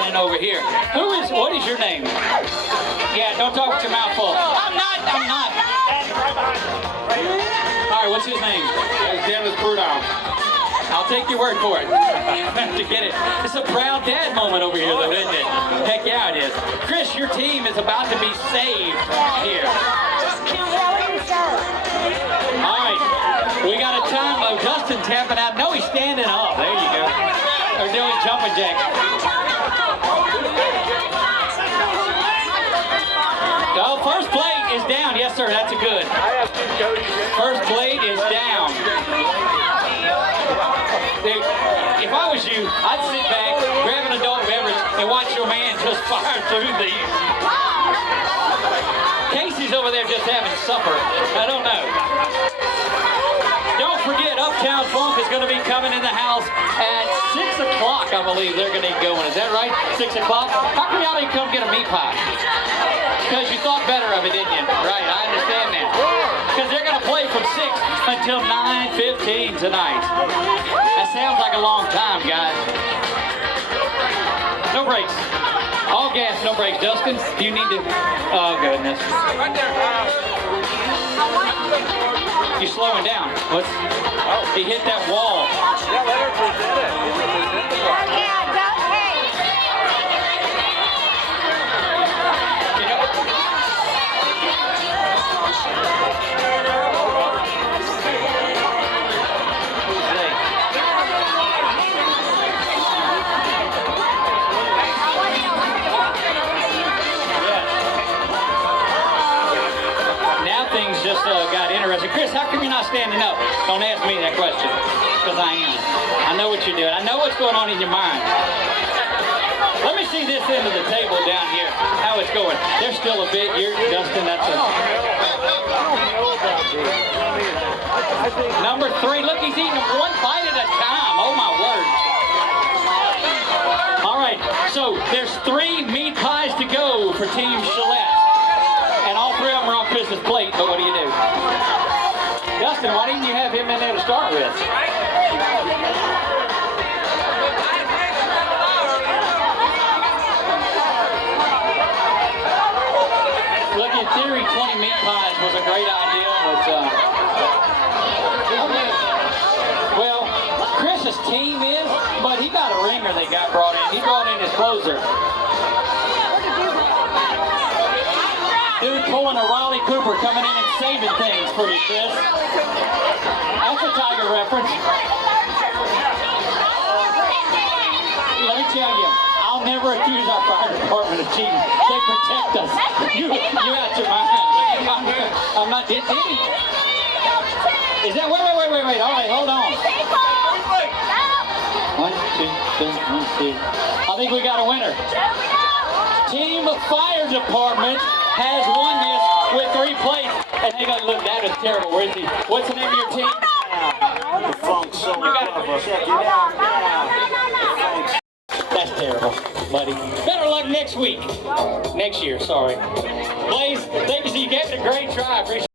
And over here. What is your name? Yeah, don't talk with your mouth full. I'm not. All right, what's his name? Dennis Buhlow. I'll take your word for it. I have to get it. It's a proud dad moment over here, though, isn't it? Heck yeah, it is. Chris, your team is about to be saved here. All right, we got a time of Dustin tapping out. No, he's standing up. There you go. Or doing jumping jack. Oh, first plate is down. Yes, sir. That's a good. First plate is down. If I was you, I'd sit back, grab an adult beverage, and watch your man just fire through these. Casey's over there just having supper. I don't know. Don't forget, Uptown Funk is going to be coming in the house at 6 o'clock, I believe they're going to get going. Is that right? 6 o'clock? How come y'all didn't come get a meat pie? Because you thought better of it, didn't you? Right, I understand that. Because they're going to play from 6 until 9:15 tonight. That sounds like a long time, guys. No breaks. All gas, no breaks. Dustin, do you need to... Oh, goodness. Right there. You're slowing down. What's... Oh, he hit that wall. Yeah, let her present it. Things just got interesting. Chris, how come you're not standing up? Don't ask me that question, because I am. I know what you're doing. I know what's going on in your mind. Let me see this end of the table down here, how it's going. There's still a bit. You're Dustin, that's a... Number 3, look, he's eating one bite at a time. Oh, my word. All right, so there's 3 meat pies to go for Team Gillette. And all 3 of them are on Chris's plate, but what do you do? Dustin, why didn't you have him in there to start with? Look, in theory, 20 meat pies was a great idea, but well, Chris's team is, but he got a ringer they got brought in. He brought in his closer. Dude pulling a Riley Cooper, coming in and saving things for you, Chris. That's a Tiger reference. Let me tell you, I'll never accuse our fire department of cheating. They protect us. You out your mind. I'm not did he? Is that wait. All right, hold on. 1, 2, 3, 1, 2. I think we got a winner. Team Fire Department has won this with 3 plates. And they go, look, that is terrible. Where is he? What's the name of your team? The Funk Soul Lover. Check it out now. That's terrible, buddy. Better luck next week. Next year, sorry. Blaze, thank you. You gave it a great try. Appreciate it.